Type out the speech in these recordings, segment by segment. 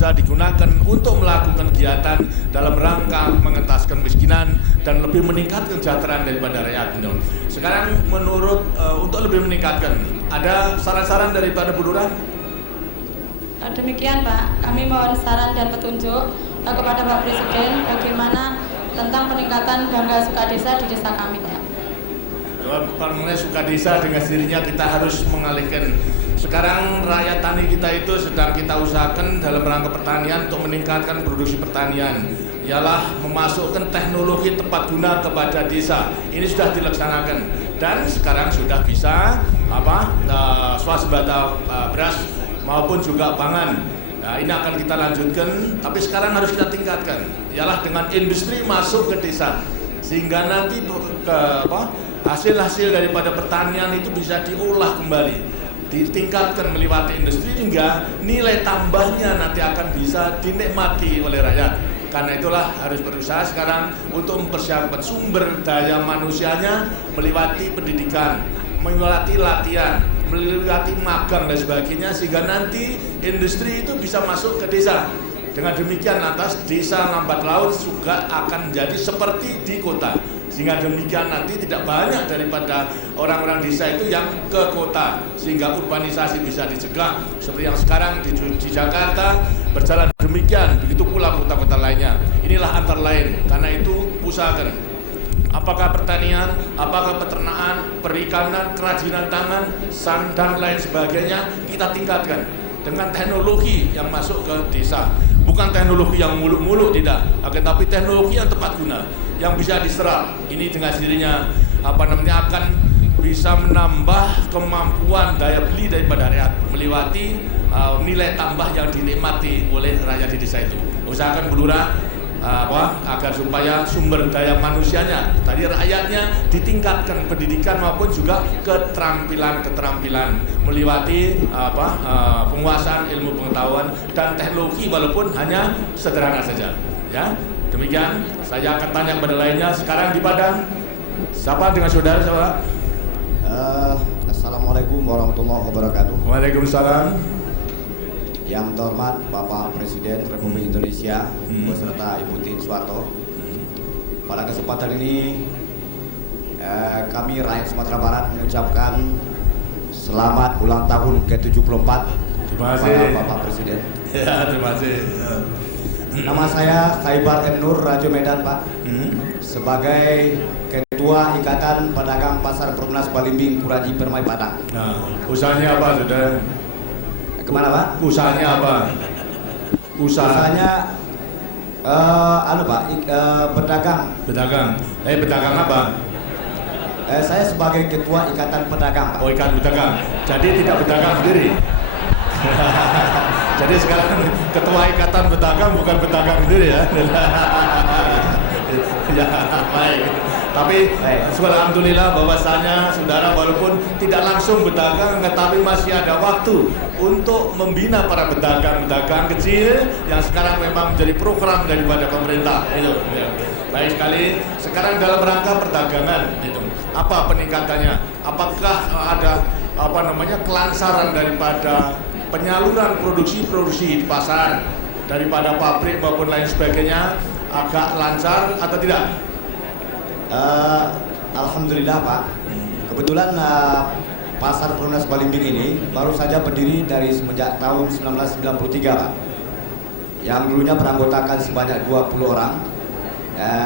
bisa digunakan untuk melakukan kegiatan dalam rangka mengentaskan kemiskinan dan lebih meningkatkan kesejahteraan daripada rakyat. Sekarang menurut untuk lebih meningkatkan, ada saran-saran daripada Bu Lurah? Demikian Pak, kami mohon saran dan petunjuk kepada Pak Presiden bagaimana tentang peningkatan Bangga Sukadesa di desa kami Pak. Mengenai Sukadesa dengan sendirinya kita harus mengalihkan. Sekarang rakyat tani kita itu sedang kita usahakan dalam rangka pertanian untuk meningkatkan produksi pertanian, ialah memasukkan teknologi tepat guna kepada desa. Ini sudah dilaksanakan dan sekarang sudah bisa swasembada beras maupun juga pangan. Nah, ini akan kita lanjutkan, tapi sekarang harus kita tingkatkan, ialah dengan industri masuk ke desa, sehingga nanti hasil-hasil daripada pertanian itu bisa diolah kembali, ditingkatkan melewati industri, hingga nilai tambahnya nanti akan bisa dinikmati oleh rakyat. Karena itulah harus berusaha sekarang untuk mempersiapkan sumber daya manusianya melewati pendidikan, melewati latihan, melewati magang dan sebagainya, sehingga nanti industri itu bisa masuk ke desa. Dengan demikian lantas desa lambat laun juga akan menjadi seperti di kota, sehingga demikian nanti tidak banyak daripada orang-orang desa itu yang ke kota, sehingga urbanisasi bisa dicegah seperti yang sekarang di Jakarta berjalan demikian. Begitu pula kota-kota lainnya. Inilah antara lain. Karena itu usahakan, apakah pertanian, apakah peternakan, perikanan, kerajinan tangan, dan lain sebagainya, kita tingkatkan dengan teknologi yang masuk ke desa. Bukan teknologi yang muluk-muluk, tidak, akan tapi teknologi yang tepat guna, yang bisa diserap. Ini dengan sendirinya akan bisa menambah kemampuan daya beli daripada rakyat, melewati nilai tambah yang dinikmati oleh rakyat di desa itu. Usahakan Bu Lurah agar supaya sumber daya manusianya tadi rakyatnya ditingkatkan, pendidikan maupun juga keterampilan melewati penguasaan ilmu pengetahuan dan teknologi, walaupun hanya sederhana saja. Ya, demikian. Saya akan tanya kepada lainnya. Sekarang di Padang, siapa dengan saudara siapa? Assalamualaikum warahmatullahi wabarakatuh. Waalaikumsalam. Yang terhormat Bapak Presiden Republik Indonesia beserta Ibu Tien Soeharto. Pada kesempatan ini kami rakyat Sumatera Barat mengucapkan selamat ulang tahun ke-74 kepada Bapak Presiden. Ya, terima kasih. Nama saya Khaibar M. Nur, Rajo Medan Pak. Sebagai Ketua Ikatan Pedagang Pasar Perumnas Balimbing, Kuraji Permai Padang. Nah, usahanya apa sudah? Kemana Pak? Usahanya apa? Usahanya Pak, berdagang. Pedagang apa? Saya sebagai Ketua Ikatan Pedagang Pak. Oh, ikatan pedagang. Jadi tidak berdagang sendiri. Jadi sekarang Ketua Ikatan Pedagang bukan pedagang sendiri ya. Ya, baik. Tapi alhamdulillah bahwasanya saudara walaupun tidak langsung berdagang, tetapi masih ada waktu untuk membina para pedagang-pedagang kecil yang sekarang memang menjadi program daripada pemerintah. Itu. Ya. Baik sekali. Sekarang dalam rangka perdagangan itu, apa peningkatannya? Apakah ada kelancaran daripada penyaluran produksi di pasar daripada pabrik maupun lain sebagainya agak lancar atau tidak? Alhamdulillah Pak. Kebetulan Pasar Perumnas Balimbing ini baru saja berdiri dari semenjak tahun 1993 Pak. Yang dulunya beranggotakan sebanyak 20 orang.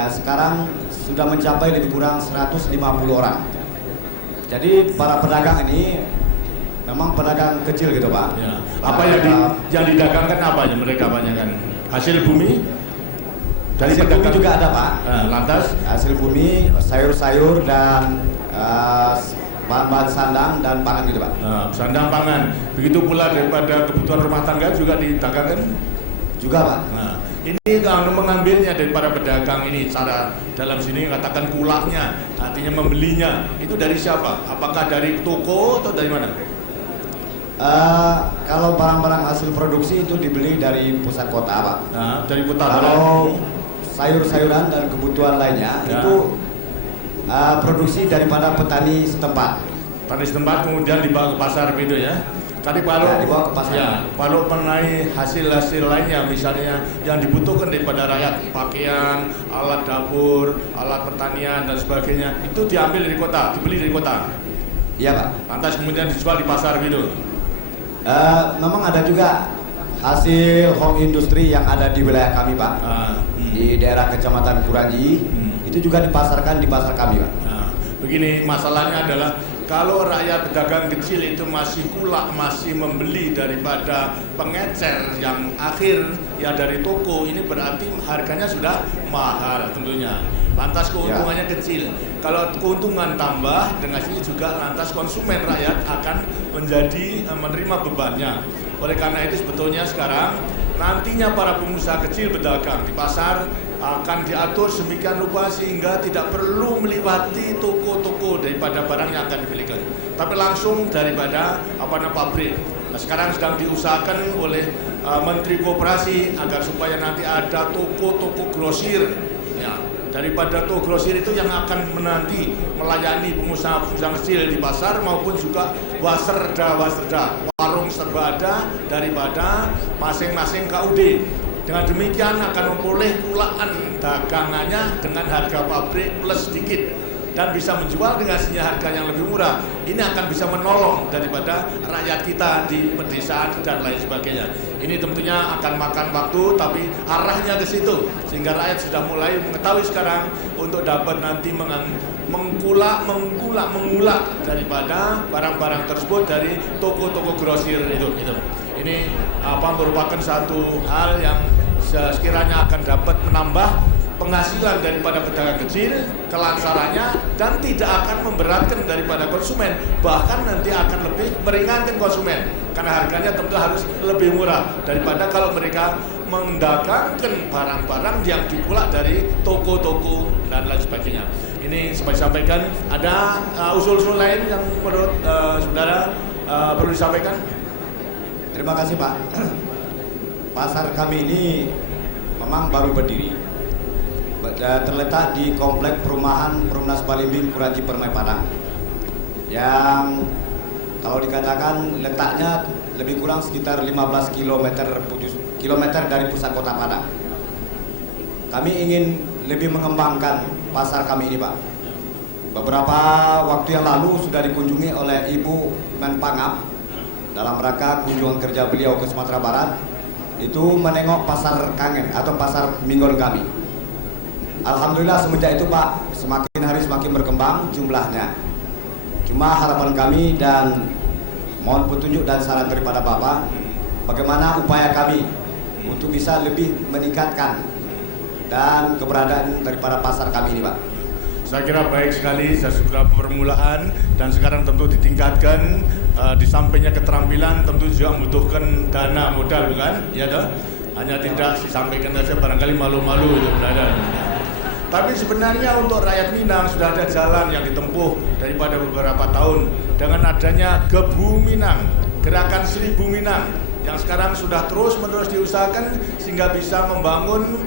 Sekarang sudah mencapai lebih kurang 150 orang. Jadi para pedagang ini memang pedagang kecil gitu Pak. Ya. Apa yang didagangkan apa aja mereka banyak kan? Hasil bumi? Dari hasil bumi juga ada Pak. Lantas hasil bumi, sayur-sayur dan bahan-bahan sandang dan pangan gitu Pak. Sandang pangan. Begitu pula daripada kebutuhan rumah tangga juga didagangkan? Juga Pak. Nah, ini kalau mengambilnya dari para pedagang ini, cara dalam sini katakan kulaknya, artinya membelinya, itu dari siapa? Apakah dari toko atau dari mana? Kalau barang-barang hasil produksi itu dibeli dari pusat kota Pak. Nah, dari kota. Kalau sayur-sayuran dan kebutuhan lainnya itu produksi daripada petani setempat. Petani setempat kemudian dibawa ke pasar gitu ya. Tadi kalau Ya, dibawa ke pasar. ya, kalau mengenai hasil-hasil lainnya, misalnya yang dibutuhkan daripada rakyat, pakaian, alat dapur, alat pertanian dan sebagainya, itu diambil dari kota, dibeli dari kota. Iya Pak. Lantas kemudian dijual di pasar gitu. Memang ada juga hasil home industry yang ada di wilayah kami Pak, di daerah Kecamatan Kuranji, itu juga dipasarkan di pasar kami Pak. Nah, begini masalahnya adalah kalau rakyat pedagang kecil itu masih kulak, masih membeli daripada pengecer yang akhir ya dari toko, ini berarti harganya sudah mahal tentunya. Lantas keuntungannya kecil. Kalau keuntungan tambah, dengan sini juga lantas konsumen rakyat akan menjadi menerima bebannya. Oleh karena itu sebetulnya sekarang nantinya para pengusaha kecil pedagang di pasar akan diatur sedemikian rupa sehingga tidak perlu melewati toko-toko daripada barang yang akan dibelikan, tapi langsung daripada pabrik. Nah, sekarang sedang diusahakan oleh Menteri Koperasi agar supaya nanti ada toko-toko grosir, ya, daripada toko grosir itu yang akan menanti melayani pengusaha-pengusaha kecil di pasar maupun juga waserda, warung serba ada daripada masing-masing KUD. Dengan demikian akan memperoleh kulaan dagangannya dengan harga pabrik plus sedikit dan bisa menjual dengan harga yang lebih murah. Ini akan bisa menolong daripada rakyat kita di pedesaan dan lain sebagainya. Ini tentunya akan makan waktu, tapi arahnya ke situ sehingga rakyat sudah mulai mengetahui sekarang untuk dapat nanti mengulak daripada barang-barang tersebut dari toko-toko grosir itu. Ini merupakan satu hal yang sekiranya akan dapat menambah penghasilan daripada pedagang kecil, kelancarannya, dan tidak akan memberatkan daripada konsumen, bahkan nanti akan lebih meringankan konsumen karena harganya tentu harus lebih murah daripada kalau mereka mendagangkan barang-barang yang dipulak dari toko-toko dan lain sebagainya. Ini seperti disampaikan, ada usul-usul lain yang menurut saudara perlu disampaikan? Terima kasih Pak. Pasar kami ini memang baru berdiri, terletak di komplek perumahan Perumnas Balimbing Kuranji Permai Padang, yang kalau dikatakan letaknya lebih kurang sekitar 15 km dari pusat kota Padang. Kami ingin lebih mengembangkan pasar kami ini Pak. Beberapa waktu yang lalu sudah dikunjungi oleh Ibu Menpangap dalam rangka kunjungan kerja beliau ke Sumatera Barat, itu menengok pasar Kangen atau pasar Minggon kami. Alhamdulillah semenjak itu Pak, semakin hari semakin berkembang jumlahnya. Cuma harapan kami dan mohon petunjuk dan saran daripada Bapak, bagaimana upaya kami untuk bisa lebih meningkatkan dan keberadaan daripada pasar kami ini Pak. Saya kira baik sekali, sudah permulaan dan sekarang tentu ditingkatkan. Di sampingnya keterampilan tentu juga membutuhkan dana modal, bukan? Ya toh? Hanya tidak disampaikan saja barangkali malu-malu itu ada. Tapi sebenarnya untuk rakyat Minang sudah ada jalan yang ditempuh daripada beberapa tahun dengan adanya Gebu Minang, Gerakan 1000 Minang yang sekarang sudah terus-menerus diusahakan sehingga bisa membangun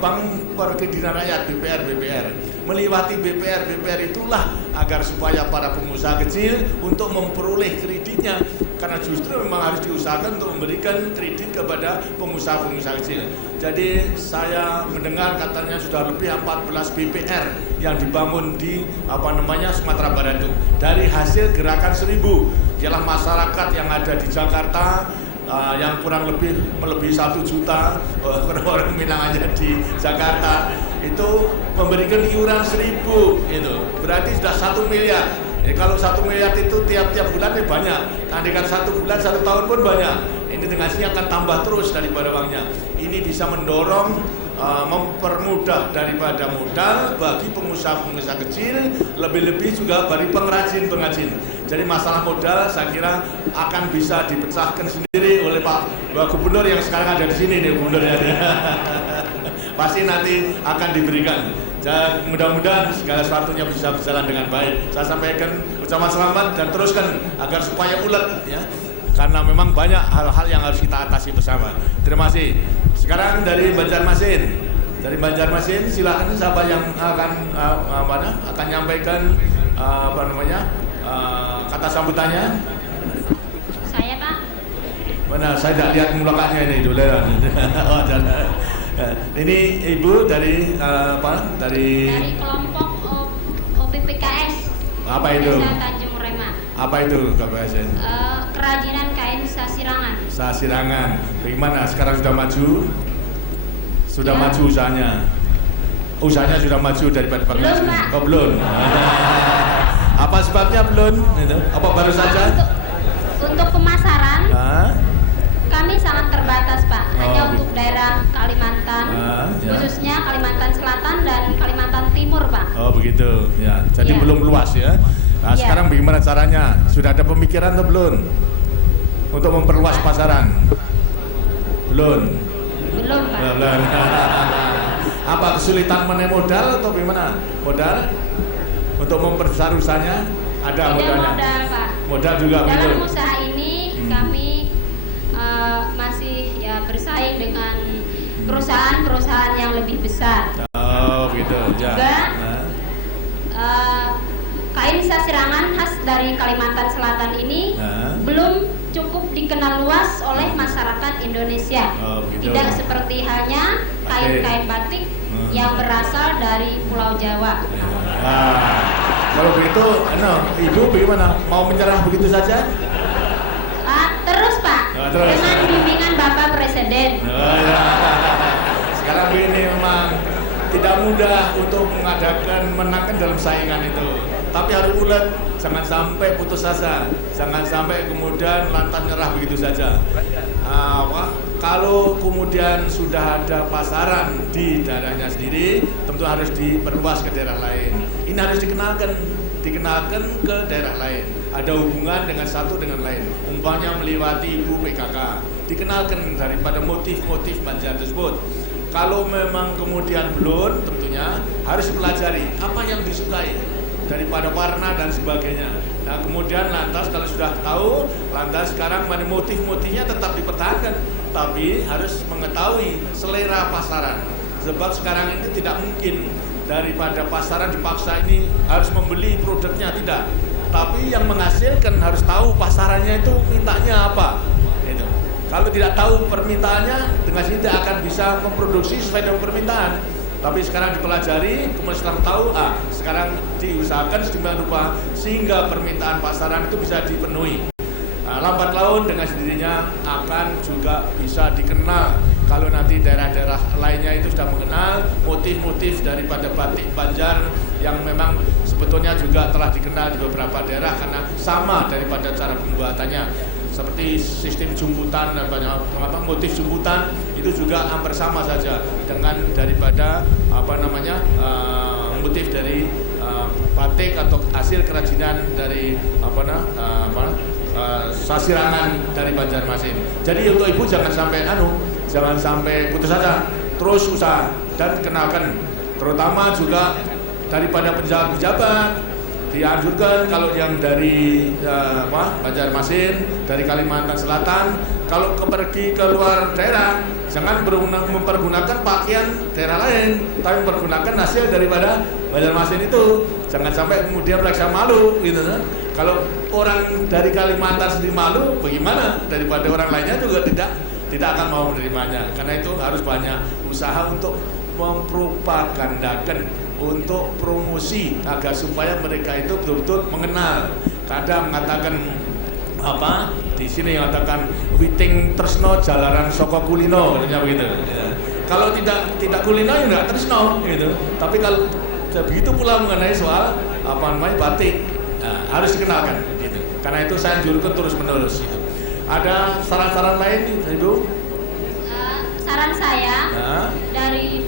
Bank Perkreditan Rakyat BPR. Melewati BPR itulah agar supaya para pengusaha kecil untuk memperoleh kreditnya, karena justru memang harus diusahakan untuk memberikan kredit kepada pengusaha-pengusaha kecil. Jadi saya mendengar katanya sudah lebih 14 BPR yang dibangun di Sumatera Barat itu dari hasil Gerakan 1000. Ialah masyarakat yang ada di Jakarta yang kurang lebih melebihi 1 juta orang Minang aja di Jakarta itu memberikan iuran 1000, itu berarti sudah 1 miliar. Kalau 1 miliar itu tiap-tiap bulan banyak, andaikan 1 bulan 1 tahun pun banyak. Ini dengan sini akan tambah terus daripada uangnya. Ini bisa mendorong mempermudah daripada modal bagi pengusaha-pengusaha kecil, lebih-lebih juga bagi pengrajin-pengrajin. Jadi masalah modal saya kira akan bisa dipecahkan sendiri oleh Pak Gubernur yang sekarang ada di sini nih, Gubernurnya. Pasti nanti akan diberikan. Dan mudah-mudahan segala sesuatunya bisa berjalan dengan baik. Saya sampaikan ucapan selamat dan teruskan agar supaya ulet ya. Karena memang banyak hal-hal yang harus kita atasi bersama. Terima kasih. Sekarang dari Banjarmasin. Dari Banjarmasin silakan siapa yang akan akan nyampaikan kata sambutannya. Mana saya tidak lihat mukanya ini dulu. Oh, jangan. Ini Ibu dari apa? Dari kelompok OPPKS. Apa itu? Desa Tanjung Rema. Apa itu KPS? Kerajinan kain Sasirangan. Sasirangan. Bagaimana sekarang sudah maju? Sudah Ya. maju usahanya. Usahanya sudah maju daripada Pak Belum, Nasir? Pak. Oh, belum. Apa sebabnya belum? Itu. Apa baru saja? Untuk pemasaran Hah? kami sangat terbatas, Pak. Hanya Oh, untuk daerah Kalimantan, ya. khususnya Kalimantan Selatan dan Kalimantan Timur, Pak. Oh begitu, ya. Jadi Ya. belum luas ya. Nah Ya. sekarang bagaimana caranya? Sudah ada pemikiran atau belum? Untuk memperluas pasaran? Belum. Belum, Pak. Belum. Apa kesulitan mengenai modal atau bagaimana? Modal untuk memperbesar usahanya ada Tidak modalnya. modal, Pak. Modal juga Dalam begitu. usaha ini kami masih ya bersaing dengan perusahaan-perusahaan yang lebih besar. Oh begitu. Ya. Juga Nah. kain Sasirangan khas dari Kalimantan Selatan ini Nah. belum cukup dikenal luas oleh masyarakat Indonesia. Oh, begitu. Tidak seperti halnya kain-kain batik yang berasal dari Pulau Jawa. Nah, kalau begitu, Ibu bagaimana? Mau menyerah begitu saja? Terus, Pak, Oh, terus. dengan bimbingan Bapak Presiden. Oh, ya. Sekarang ini memang tidak mudah untuk mengadakan menangkan dalam saingan itu. Tapi harus ulet, jangan sampai putus asa, jangan sampai kemudian lantas nyerah begitu saja. Kalau kemudian sudah ada pasaran di daerahnya sendiri, tentu harus diperluas ke daerah lain. Ini harus dikenalkan ke daerah lain. Ada hubungan dengan satu dengan lain. Umpamanya melewati Ibu PKK, dikenalkan daripada motif-motif Banjar tersebut. Kalau memang kemudian belum, tentunya harus pelajari apa yang disukai daripada warna dan sebagainya. Nah kemudian lantas kalau sudah tahu, lantas sekarang motif-motifnya tetap dipertahankan, tapi harus mengetahui selera pasaran. Sebab sekarang ini tidak mungkin daripada pasaran dipaksa ini harus membeli produknya, tidak. Tapi yang menghasilkan harus tahu pasarannya itu mintanya apa. Itu. Kalau tidak tahu permintaannya, dengan sini tidak akan bisa memproduksi sesuai dengan permintaan. Tapi sekarang dipelajari, kemudian setelah tahu, sekarang diusahakan sedemikian rupa sehingga permintaan pasaran itu bisa dipenuhi. Lambat laun dengan sendirinya akan juga bisa dikenal. Kalau nanti daerah-daerah lainnya itu sudah mengenal motif-motif daripada batik Banjar yang memang sebetulnya juga telah dikenal di beberapa daerah karena sama daripada cara pembuatannya. Seperti sistem jumputan dan banyak motif jumputan itu juga hampir sama saja dengan daripada motif dari batik atau hasil kerajinan dari Sasirangan dari Banjarmasin. Jadi untuk Ibu jangan sampai putus asa, terus usaha dan kenalkan, terutama juga daripada pejabat dianjurkan kalau yang dari Banjarmasin, dari Kalimantan Selatan, kalau pergi ke luar daerah jangan mempergunakan pakaian daerah lain, tapi mempergunakan hasil daripada Banjarmasin itu. Jangan sampai kemudian merasa malu gitu. Kalau orang dari Kalimantan sendiri malu, bagaimana daripada orang lainnya juga tidak akan mau menerimanya. Karena itu harus banyak usaha untuk mempropagandakan, untuk promosi agar supaya mereka itu betul-betul mengenal. Kadang mengatakan di sini mengatakan witing tresno jalaran soko kulino, begitu. Ya. Kalau tidak kulino ya enggak tresno gitu. Tapi kalau begitu pula mengenai soal batik, harus dikenalkan gitu. Karena itu saya anjurkan terus-menerus itu. Ada saran-saran lain Ibu? Saran saya dari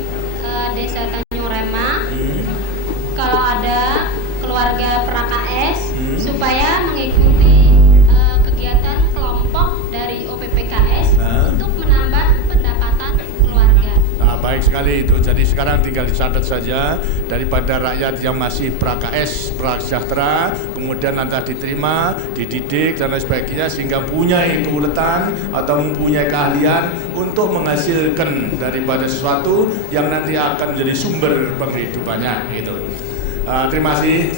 Desa Tanjung Rema, kalau ada keluarga pra-KS supaya mengikuti kegiatan kelompok dari OPPKS untuk menambah pendapatan keluarga. Baik sekali itu. Jadi sekarang tinggal dicatat saja daripada rakyat yang masih pra-KS, prasejahtera, kemudian nanti diterima, dididik dan lain sebagainya sehingga punya keuletan atau mempunyai keahlian untuk menghasilkan daripada sesuatu yang nanti akan menjadi sumber penghidupannya gitu. Terima kasih.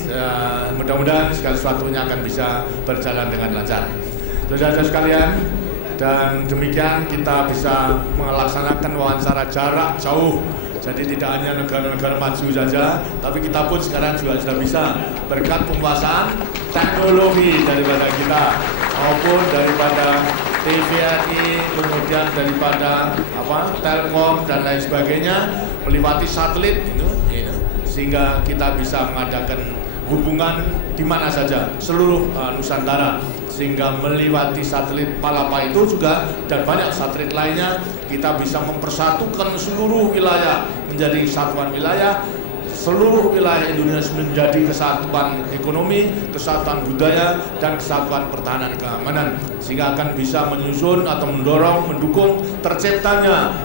Mudah-mudahan segala sesuatunya akan bisa berjalan dengan lancar. Saudara-saudara sekalian, dan demikian kita bisa melaksanakan wawancara jarak jauh. Jadi tidak hanya negara-negara maju saja, tapi kita pun sekarang juga sudah bisa berkat penguasaan teknologi daripada kita maupun daripada TVRI, kemudian daripada Telkom dan lain sebagainya melewati satelit itu, sehingga kita bisa mengadakan hubungan di mana saja seluruh Nusantara, sehingga melewati satelit Palapa itu juga dan banyak satelit lainnya kita bisa mempersatukan seluruh wilayah menjadi satuan wilayah, seluruh wilayah Indonesia menjadi kesatuan ekonomi, kesatuan budaya, dan kesatuan pertahanan keamanan, sehingga akan bisa menyusun atau mendukung terciptanya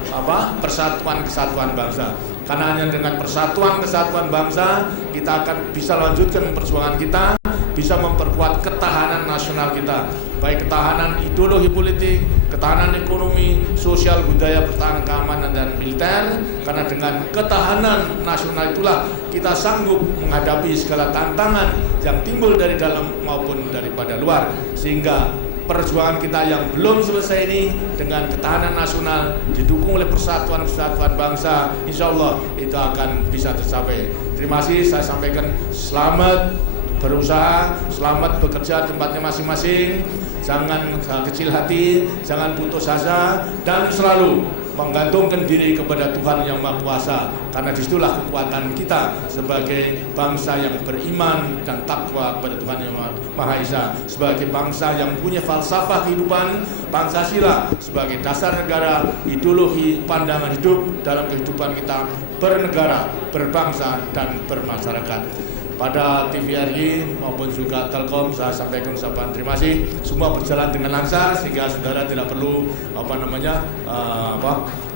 persatuan kesatuan bangsa. Karena hanya dengan persatuan kesatuan bangsa kita akan bisa lanjutkan perjuangan kita, bisa memperkuat ketahanan nasional kita, baik ketahanan ideologi politik, ketahanan ekonomi, sosial, budaya, pertahanan keamanan, dan militer. Karena dengan ketahanan nasional itulah kita sanggup menghadapi segala tantangan yang timbul dari dalam maupun daripada luar, sehingga perjuangan kita yang belum selesai ini dengan ketahanan nasional didukung oleh persatuan kesatuan bangsa, insya Allah itu akan bisa tercapai. Terima kasih, saya sampaikan selamat berusaha, selamat bekerja tempatnya masing-masing, jangan kecil hati, jangan putus asa, dan selalu menggantungkan diri kepada Tuhan Yang Maha Kuasa, karena disitulah kekuatan kita sebagai bangsa yang beriman dan takwa kepada Tuhan Yang Maha Esa, sebagai bangsa yang punya falsafah kehidupan Pancasila sebagai dasar negara, ideologi, pandangan hidup dalam kehidupan kita bernegara, berbangsa, dan bermasyarakat. Pada TVRI maupun juga Telkom saya sampaikan ucapan terima kasih, semua berjalan dengan lancar sehingga saudara tidak perlu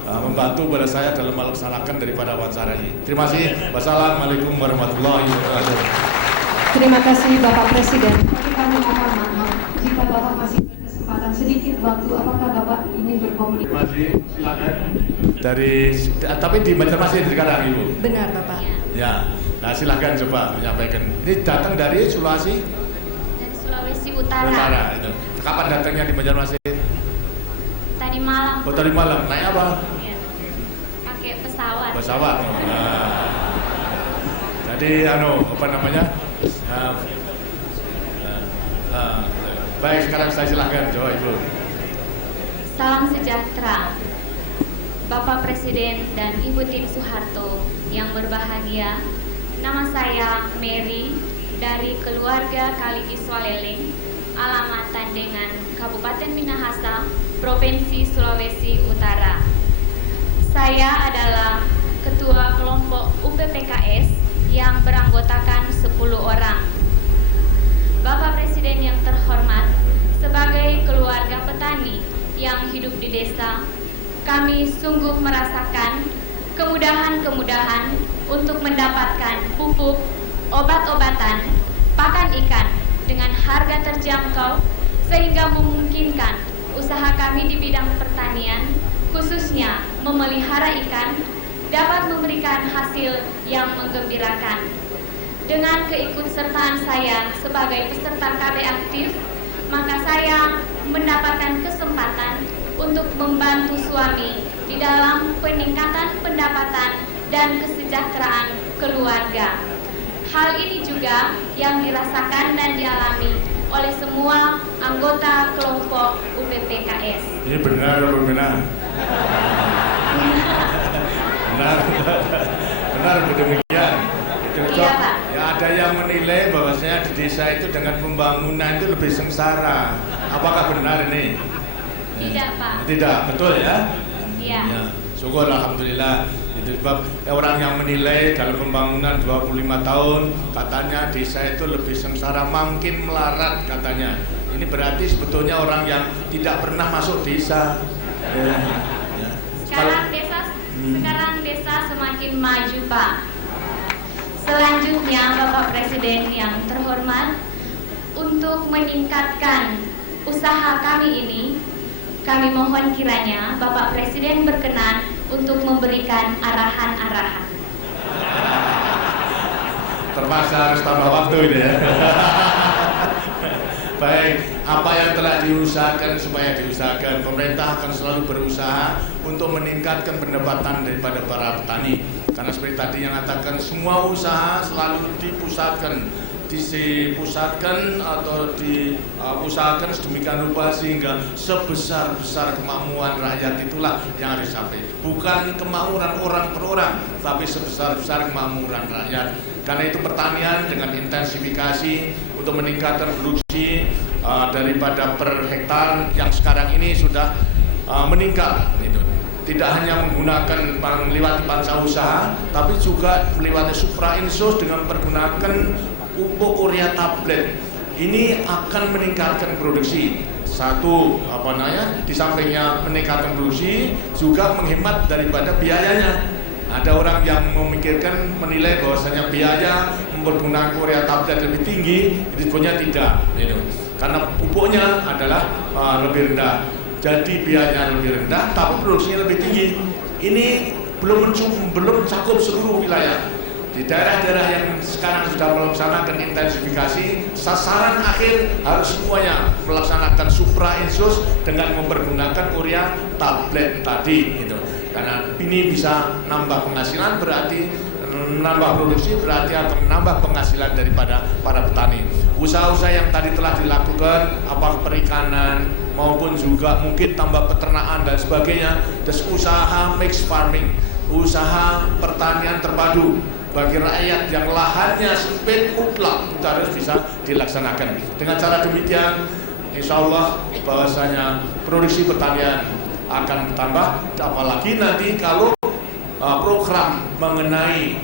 membantu pada saya dalam melaksanakan daripada wawancara ini. Terima kasih. Wassalamualaikum warahmatullahi wabarakatuh. Terima kasih Bapak Presiden. Tapi kami mohon maaf jika Bapak masih berkesempatan sedikit waktu, apakah Bapak ingin berkomunikasi? Terima kasih, silakan. Tapi di Banjarmasin sekarang Ibu. Benar Bapak. Ya. Nah, silahkan coba menyampaikan. Ini datang dari Sulawesi? Dari Sulawesi Utara. Itu. Kapan datangnya di Banjarmasin? Tadi malam. Oh, tadi malam. Naik apa? Ya. Pakai pesawat. Pesawat. Jadi baik, sekarang saya silahkan coba Ibu. Salam sejahtera, Bapak Presiden dan Ibu Tien Soeharto yang berbahagia. Nama saya Mary dari keluarga Kaliki Swaleleng, alamat Tandengan, Kabupaten Minahasa, Provinsi Sulawesi Utara. Saya adalah Ketua Kelompok UPPKS yang beranggotakan 10 orang. Bapak Presiden yang terhormat, sebagai keluarga petani yang hidup di desa, kami sungguh merasakan kemudahan-kemudahan untuk mendapatkan pupuk, obat-obatan, pakan ikan dengan harga terjangkau sehingga memungkinkan usaha kami di bidang pertanian, khususnya memelihara ikan, dapat memberikan hasil yang menggembirakan. Dengan keikutsertaan saya sebagai peserta KB aktif, maka saya mendapatkan kesempatan untuk membantu suami di dalam peningkatan pendapatan dan kesejahteraan keluarga. Hal ini juga yang dirasakan dan dialami oleh semua anggota kelompok UPPKS. Ini benar atau benar? Benar demikian. Iya, Pak. Ya, ada yang menilai bahwasanya di desa itu dengan pembangunan itu lebih sengsara. Apakah benar ini? Tidak, Pak. Tidak, betul ya? Iya. Ya, syukur alhamdulillah. Itu sebab orang yang menilai dalam pembangunan 25 tahun katanya desa itu lebih sengsara, makin melarat katanya. Ini berarti sebetulnya orang yang tidak pernah masuk desa. Ya. Sekarang desa semakin maju, Pak. Selanjutnya Bapak Presiden yang terhormat, untuk meningkatkan usaha kami ini, kami mohon kiranya Bapak Presiden berkenan untuk memberikan arahan-arahan. Terpaksa harus tambah waktu ini ya. Baik, apa yang telah diusahakan supaya diusahakan. Pemerintah akan selalu berusaha untuk meningkatkan pendapatan daripada para petani. Karena seperti tadi yang katakan, semua usaha selalu dipusatkan atau diusahakan sedemikian rupa sehingga sebesar-besar kemakmuran rakyat itulah yang harus dicapai. Bukan kemakmuran orang per orang, tapi sebesar-besar kemakmuran rakyat. Karena itu pertanian dengan intensifikasi untuk meningkatkan produksi daripada per hektar yang sekarang ini sudah meningkat. Gitu. Tidak hanya menggunakan melewati panca usaha, tapi juga melewati supra insus dengan menggunakan pupuk urea tablet. Ini akan meningkatkan produksi. Satu, di sampingnya meningkatkan produksi, juga menghemat daripada biayanya. Ada orang yang menilai bahwasanya biaya menggunakan urea tablet lebih tinggi, itu sebenarnya tidak, gitu. Karena pupuknya adalah lebih rendah. Jadi biayanya lebih rendah, tapi produksinya lebih tinggi. Ini belum mencakup seluruh wilayah. Di daerah-daerah yang sekarang sudah melaksanakan intensifikasi, sasaran akhir harus semuanya melaksanakan supra insus dengan mempergunakan urea tablet tadi, gitu. Karena ini bisa nambah penghasilan, berarti menambah produksi, berarti akan menambah penghasilan daripada para petani. Usaha-usaha yang tadi telah dilakukan, apakah perikanan maupun juga mungkin tambah peternakan dan sebagainya, terus usaha mixed farming, usaha pertanian terpadu bagi rakyat yang lahannya sempit mutlak, itu harus bisa dilaksanakan. Dengan cara demikian, insya Allah bahwasanya produksi pertanian akan bertambah, apalagi nanti kalau program mengenai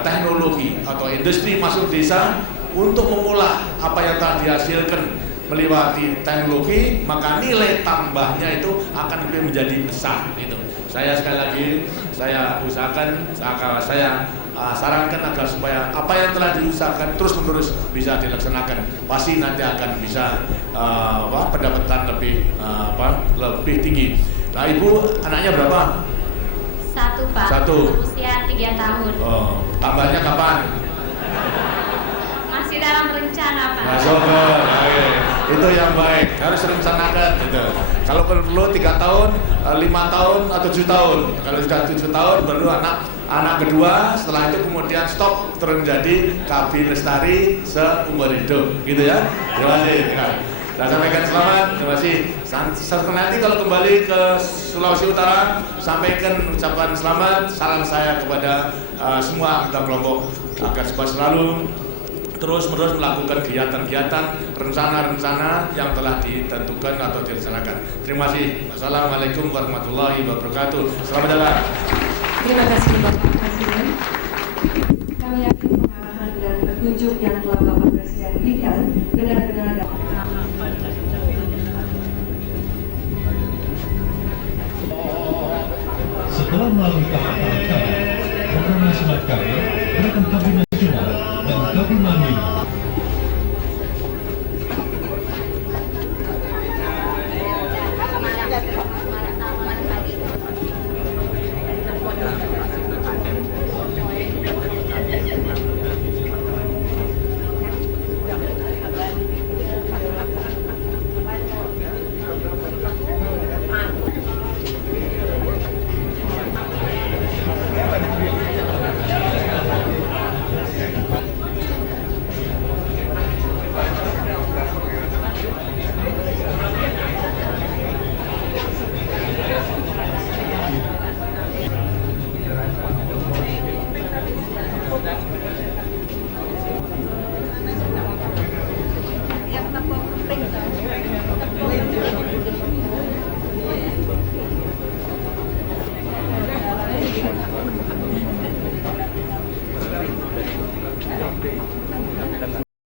teknologi atau industri masuk desa untuk mengolah apa yang telah dihasilkan melewati teknologi, maka nilai tambahnya itu akan lebih menjadi besar. Itu saya sekali lagi saya usahakan, saya sarankan agar supaya apa yang telah diusahakan terus-menerus bisa dilaksanakan. Pasti nanti akan bisa pendapatan lebih tinggi. Nah, Ibu anaknya berapa? 1, Pak. 1. Usia 3 tahun. Oh, tambahnya kapan? Masih dalam rencana, Pak. Nah, itu yang baik, harus rencanakan gitu. Kalau perlu 3 tahun, 5 tahun atau 7 tahun. Kalau sudah 7 tahun baru anak kedua, setelah itu kemudian stop, terjadi kabin lestari seumur hidup, gitu ya. Terima kasih. Dan sampaikan selamat, terima kasih. Nanti kalau kembali ke Sulawesi Utara, sampaikan ucapan selamat, salam saya kepada semua anggota kelompok agar supaya selalu terus-menerus melakukan kegiatan-kegiatan, rencana-rencana yang telah ditentukan atau direncanakan. Terima kasih. Wassalamualaikum warahmatullahi wabarakatuh. Selamat jalan. Terima kasih Bapak Presiden. Kami yakin pengarahan dan petunjuk yang telah Bapak Presiden berikan benar-benar dapat. Setelah melalui tahapan kami, program nasional kami, gerakan kabinet nasional dan kabinet mandiri